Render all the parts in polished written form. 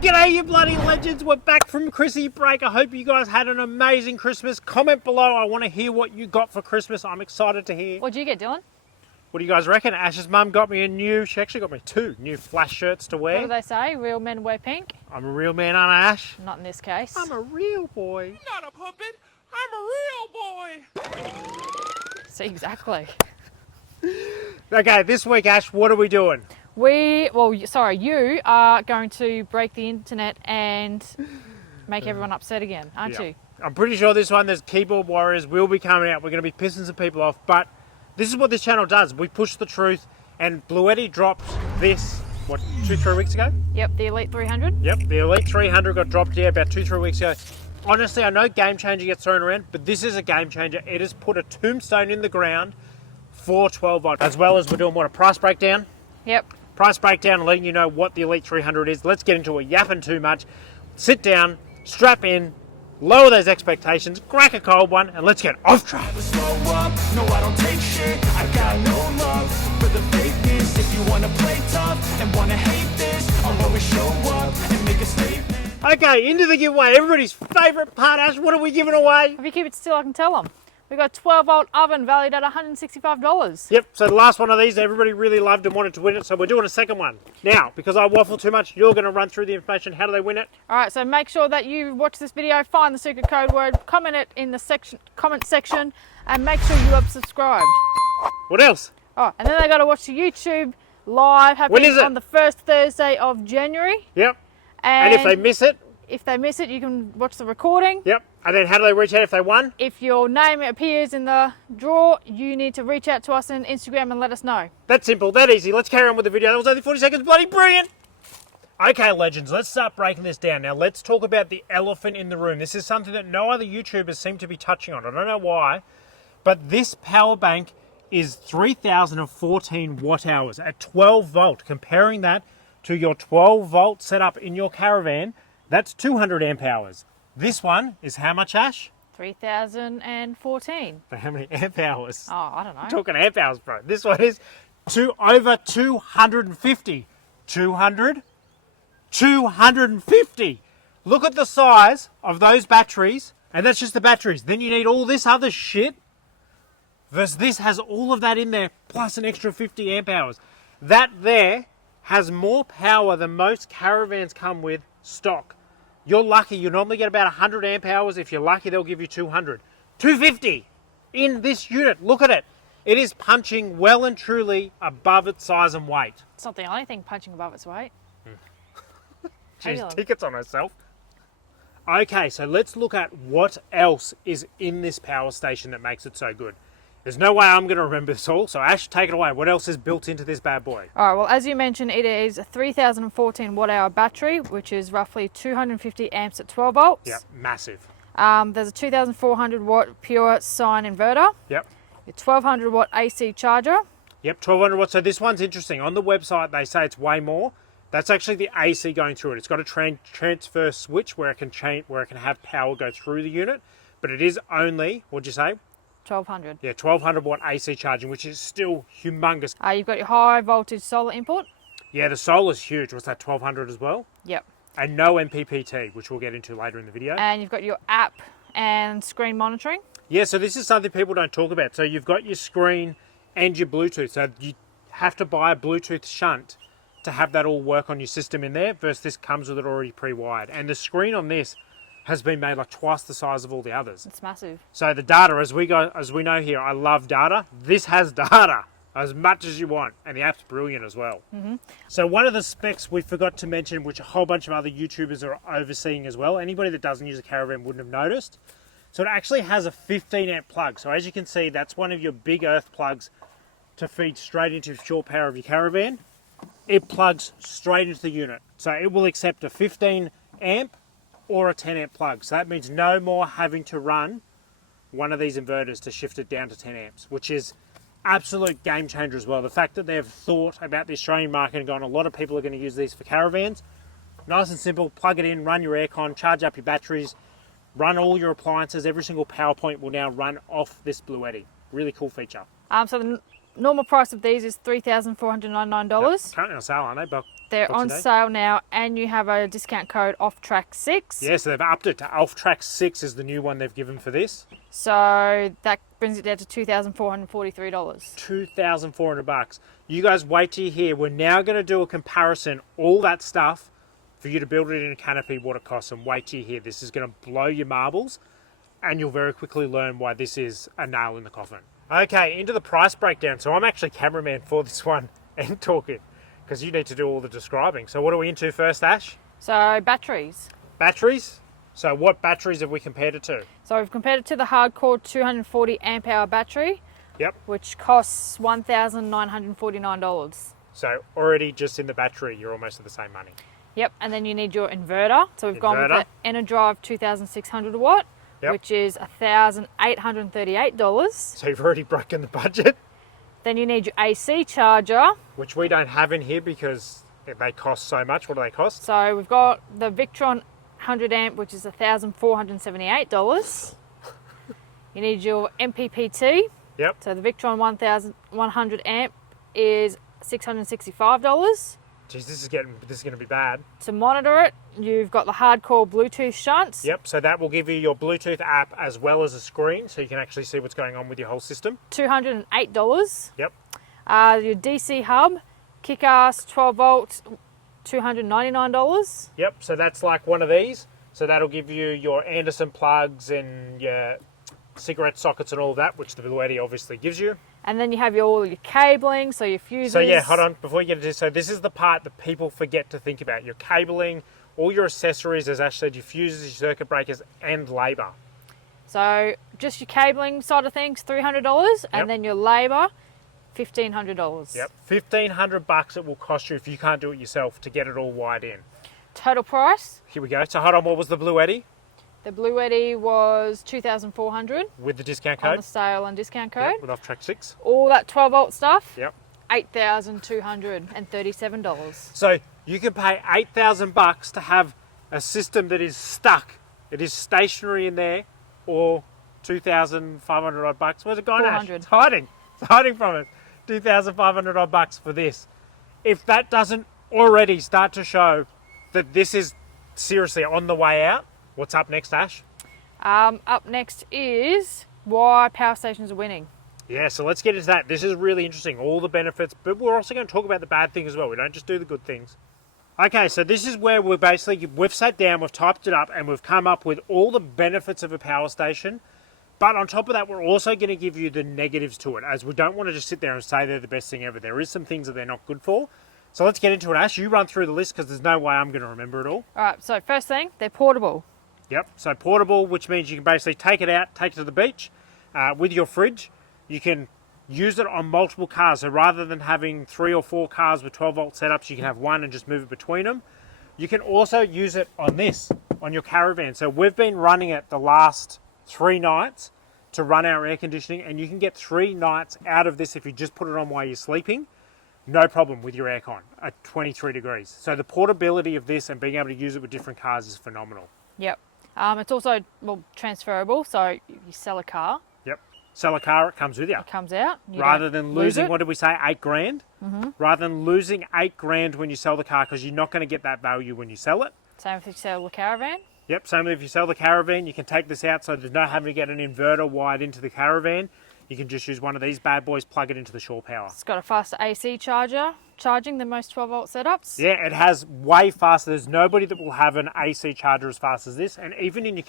G'day you bloody legends, we're back from Chrissy break. I hope you guys had an amazing Christmas. Comment below, I want to hear what you got for Christmas. I'm excited to hear. What'd you get, Dylan? What do you guys reckon? Ash's mum got me she actually got me 2 new flash shirts to wear. What do they say? Real men wear pink? I'm a real man, aren't I, Ash? Not in this case. I'm a real boy. Not a puppet, I'm a real boy. See, exactly. Okay, this week, Ash, what are we doing? You are going to break the internet and make everyone upset again, aren't you? I'm pretty sure this one, there's keyboard warriors will be coming out. We're going to be pissing some people off, but this is what this channel does. We push the truth, and Bluetti dropped this, what, 2-3 weeks ago? Yep, the Elite 300. Yep, the Elite 300 got dropped here about 2-3 weeks ago. Honestly, I know game changer gets thrown around, but this is a game changer. It has put a tombstone in the ground for 12 volt, as well as we're doing a price breakdown. Yep. Price breakdown and letting you know what the Elite 300 is. Let's get into it, yapping too much. Sit down, strap in, lower those expectations, crack a cold one, and let's get off track. Slow up, no I don't take shit. I got no love for the fakeness. If you wanna play tough and wanna hate this, I'll always show up and make a statement. Okay, into the giveaway. Everybody's favourite part, Ash. What are we giving away? If you keep it still, I can tell them. We got a 12 volt oven valued at $165. Yep, so the last one of these, everybody really loved and wanted to win it, so we're doing a second one. Now, because I waffle too much, you're going to run through the information. How do they win it? All right, so make sure that you watch this video, find the secret code word, comment it in the comment section, and make sure you have subscribed. What else? Oh, and then they got to watch the YouTube live happening When is it? on the first Thursday of January. Yep. And if they miss it? If they miss it, you can watch the recording. Yep. And then how do they reach out if they won? If your name appears in the draw, you need to reach out to us on Instagram and let us know. That simple, that easy. Let's carry on with the video. That was only 40 seconds. Bloody brilliant. Okay, legends, let's start breaking this down. Now, let's talk about the elephant in the room. This is something that no other YouTubers seem to be touching on. I don't know why, but this power bank is 3,014 watt hours at 12 volt. Comparing that to your 12 volt setup in your caravan, that's 200 amp hours. This one is how much, Ash? 3,014. For how many amp hours? Oh, I don't know. I'm talking amp hours, bro. This one is over 250. 250. Look at the size of those batteries, and that's just the batteries. Then you need all this other shit. Versus this has all of that in there, plus an extra 50 amp hours. That there has more power than most caravans come with stock. You're lucky, you normally get about 100 amp hours. If you're lucky, they'll give you 200. 250 in this unit. Look at it. It is punching well and truly above its size and weight. It's not the only thing punching above its weight. She's tickets on herself. Okay, so let's look at what else is in this power station that makes it so good. There's no way I'm going to remember this all, so Ash, take it away. What else is built into this bad boy? All right, well, as you mentioned, it is a 3,014 watt hour battery, which is roughly 250 amps at 12 volts. Yep, massive. There's a 2,400 watt pure sine inverter. Yep. A 1,200 watt AC charger. Yep, 1,200 watts. So this one's interesting. On the website, they say it's way more. That's actually the AC going through it. It's got a transfer switch where it can have power go through the unit, but it is only, what'd you say? 1,200. Yeah, 1,200 watt AC charging, which is still humongous. You've got your high voltage solar input. Yeah, the solar's huge. What's that, 1,200 as well? Yep. And no MPPT, which we'll get into later in the video. And you've got your app and screen monitoring. Yeah, so this is something people don't talk about. So you've got your screen and your Bluetooth. So you have to buy a Bluetooth shunt to have that all work on your system in there, versus this comes with it already pre-wired. And the screen on this has been made like twice the size of all the others. It's massive. So the data, as we know here, I love data. This has data as much as you want, and the app's brilliant as well. Mm-hmm. So one of the specs we forgot to mention, which a whole bunch of other YouTubers are overseeing as well, anybody that doesn't use a caravan wouldn't have noticed. So it actually has a 15 amp plug. So as you can see, that's one of your big earth plugs to feed straight into the shore power of your caravan. It plugs straight into the unit. So it will accept a 15 amp or a 10 amp plug. So that means no more having to run one of these inverters to shift it down to 10 amps, which is absolute game changer as well. The fact that they've thought about the Australian market and gone, a lot of people are going to use these for caravans. Nice and simple, plug it in, run your aircon, charge up your batteries, run all your appliances. Every single power point will now run off this Bluetti. Really cool feature. So the normal price of these is $3,499. Currently on sale, aren't they? They're for on today. sale now, and you have a discount code OFFTRACK6. Yeah, so they've upped it to OFFTRACK6 is the new one they've given for this. So that brings it down to $2,443. $2,400. You guys wait till you hear. We're now going to do a comparison, all that stuff, for you to build it in a canopy, what it costs, and wait till you hear. This is going to blow your marbles, and you'll very quickly learn why this is a nail in the coffin. Okay, into the price breakdown. So I'm actually cameraman for this one and talking, because you need to do all the describing. So what are we into first, Ash? So batteries. Batteries. So what batteries have we compared it to? So we've compared it to the hardcore 240 amp hour battery, Yep. which costs $1,949. So already just in the battery, you're almost at the same money. Yep, and then you need your inverter. So we've gone with the EnerDrive 2600 watt, Yep. which is $1,838. So you've already broken the budget, Then you need your AC charger. which we don't have in here because they cost so much. What do they cost? So we've got the Victron 100 amp, which is $1,478. You need your MPPT. Yep. So the Victron 1100 amp is $665. Geez, this is going to be bad. To monitor it, you've got the hardcore Bluetooth shunts. Yep. So that will give you your Bluetooth app as well as a screen, so you can actually see what's going on with your whole system. $208. Yep. Your DC hub, kick-ass 12 volts, $299. Yep. So that's like one of these. So that'll give you your Anderson plugs and your cigarette sockets and all of that, which the Bluetti obviously gives you. And then you have all your cabling, so your fuses. So yeah, hold on, before you get into this, so this is the part that people forget to think about. Your cabling, all your accessories, as Ash said, your fuses, your circuit breakers, and labour. So just your cabling side of things, $300, Yep. and then your labour, $1,500. Yep, $1,500 it will cost you if you can't do it yourself to get it all wired in. Total price, Here we go. So hold on, what was the Bluetti the Bluetti was $2,400 with the discount on code? the sale and discount code. Yep, with OFFTRACK6. All that 12 volt stuff, Yep. $8,237. So you can pay $8,000 to have a system that is stuck. It is stationary in there, or $2,500 odd bucks. Where's it gone, Ash? 400. It's hiding. It's hiding from it. $2,500 odd bucks for this. If that doesn't already start to show that this is seriously on the way out, what's up next, Ash? Up next is why power stations are winning. Yeah, so let's get into that. This is really interesting, all the benefits, but we're also going to talk about the bad things as well. We don't just do the good things. Okay, so this is where we've sat down, we've typed it up, and we've come up with all the benefits of a power station. But on top of that, we're also going to give you the negatives to it, as we don't want to just sit there and say they're the best thing ever. There is some things that they're not good for. So let's get into it, Ash. You run through the list, because there's no way I'm going to remember it all. All right, so first thing, they're portable. Yep, so portable, which means you can basically take it out, take it to the beach with your fridge. You can use it on multiple cars. So rather than having 3 or 4 cars with 12 volt setups, you can have one and just move it between them. You can also use it on this, on your caravan. So we've been running it the last 3 nights to run our air conditioning, and you can get 3 nights out of this if you just put it on while you're sleeping. No problem with your aircon at 23 degrees. So the portability of this and being able to use it with different cars is phenomenal. Yep. It's also transferable, so you sell a car, Yep. Sell a car, it comes with you. it comes out. You Rather don't than lose losing, it. what did we say, 8 grand? Mm-hmm. Rather than losing 8 grand when you sell the car, because you're not going to get that value when you sell it. Same if you sell the caravan. Yep, same if you sell the caravan, you can take this out, so there's no having to get an inverter wired into the caravan. You can just use one of these bad boys, plug it into the shore power. It's got a faster AC charger, charging than most 12 volt setups. Yeah, it has way faster. There's nobody that will have an AC charger as fast as this, and even in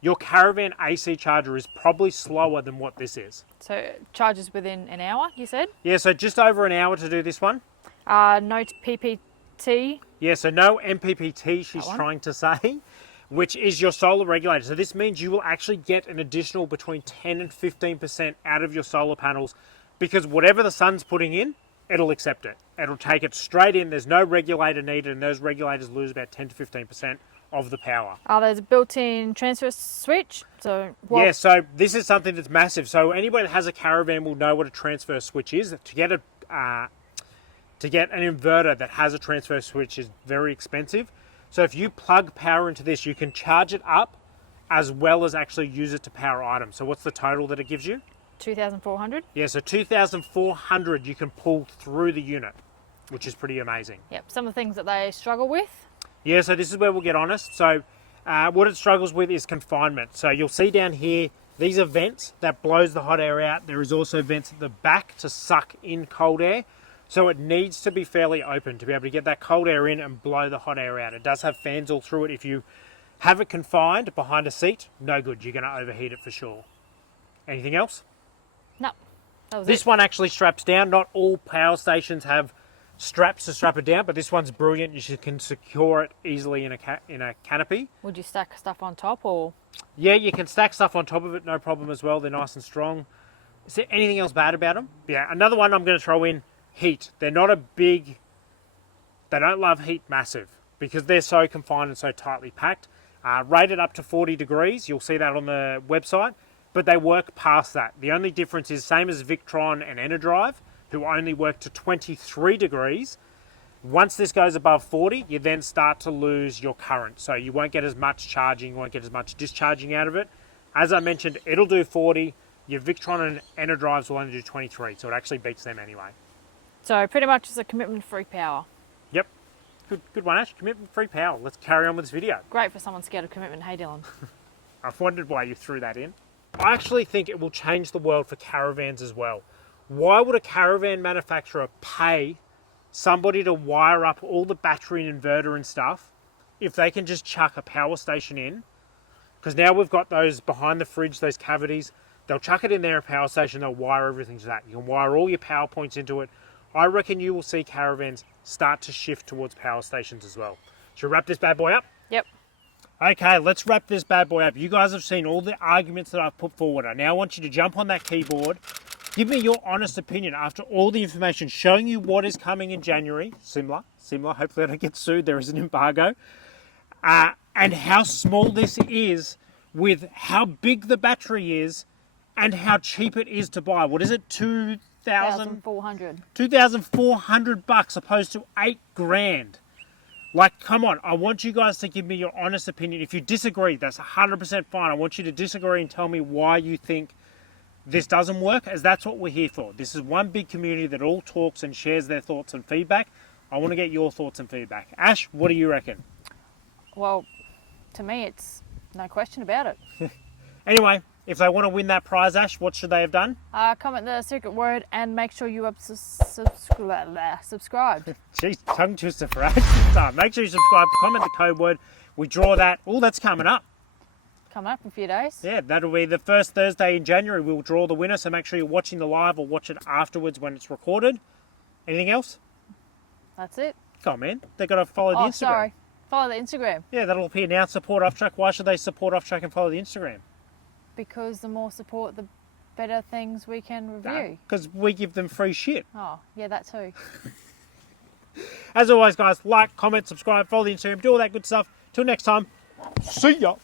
your caravan AC charger is probably slower than what this is. So it charges within an hour, you said? Yeah, so just over an hour to do this one. No PPT. Yeah, so no MPPT, she's one. trying to say, which is your solar regulator. So this means you will actually get an additional between 10 and 15% out of your solar panels, because whatever the sun's putting in, it'll accept it. It'll take it straight in. There's no regulator needed, and those regulators lose about 10 to 15% of the power. There's a built-in transfer switch. So Yeah, so this is something that's massive. So anybody that has a caravan will know what a transfer switch is. To get an inverter that has a transfer switch is very expensive. So if you plug power into this, you can charge it up as well as actually use it to power items. So what's the total that it gives you? 2,400. Yeah, so 2,400 you can pull through the unit. which is pretty amazing. Yep, some of the things that they struggle with. Yeah, so this is where we'll get honest. So what it struggles with is confinement. So you'll see down here, these are vents that blows the hot air out. There is also vents at the back to suck in cold air. So it needs to be fairly open to be able to get that cold air in and blow the hot air out. It does have fans all through it. If you have it confined behind a seat, no good. You're going to overheat it for sure. Anything else? No, that was This it. one actually straps down. Not all power stations have straps to strap it down, but this one's brilliant. You can secure it easily in a canopy. Would you stack stuff on top or? Yeah, you can stack stuff on top of it, no problem as well. They're nice and strong. Is there anything else bad about them? Yeah, another one I'm going to throw in, heat. They're not a big, they don't love heat massive because they're so confined and so tightly packed. Rated up to 40 degrees, you'll see that on the website, but they work past that. The only difference is same as Victron and Enerdrive, who only work to 23 degrees. Once this goes above 40, you then start to lose your current. So you won't get as much charging, won't get as much discharging out of it. As I mentioned, it'll do 40. Your Victron and Enerdrives will only do 23, so it actually beats them anyway. So pretty much it's a commitment-free power. Yep. Good one, Ash. Commitment-free power. Let's carry on with this video. Great for someone scared of commitment. Hey, Dylan. I've wondered why you threw that in. I actually think it will change the world for caravans as well. Why would a caravan manufacturer pay somebody to wire up all the battery and inverter and stuff if they can just chuck a power station in? Because now we've got those behind the fridge, those cavities. They'll chuck it in there, a power station, they'll wire everything to that. You can wire all your power points into it. I reckon you will see caravans start to shift towards power stations as well. Should we wrap this bad boy up? Yep. Okay, let's wrap this bad boy up. You guys have seen all the arguments that I've put forward. I now want you to jump on that keyboard. Give me your honest opinion after all the information showing you what is coming in January. Similar. Hopefully I don't get sued. There is an embargo. And how small this is with how big the battery is and how cheap it is to buy. What is it? 1,400. $2,400 opposed to $8,000. Like, come on. I want you guys to give me your honest opinion. If you disagree, that's 100% fine. I want you to disagree and tell me why you think this doesn't work, as that's what we're here for. This is one big community that all talks and shares their thoughts and feedback. I want to get your thoughts and feedback. Ash, what do you reckon? Well, to me, it's no question about it. Anyway, if they want to win that prize, Ash, what should they have done? Comment the secret word and make sure you subscribe. Jeez, tongue twister for Ash this time. Make sure you subscribe, comment the code word. We draw that. Oh, that's coming up. Coming up in a few days. Yeah, that'll be the first Thursday in January. We'll draw the winner, so make sure you're watching the live or watch it afterwards when it's recorded. Anything else? That's it. Come on, man. They've got to follow the Instagram. Sorry. Follow the Instagram. Yeah, that'll appear now. Support Off Track. Why should they support Off Track and follow the Instagram? Because the more support, the better things we can review. Because we give them free shit. Oh, yeah, that too. As always, guys, like, comment, subscribe, follow the Instagram, do all that good stuff. Till next time, see ya.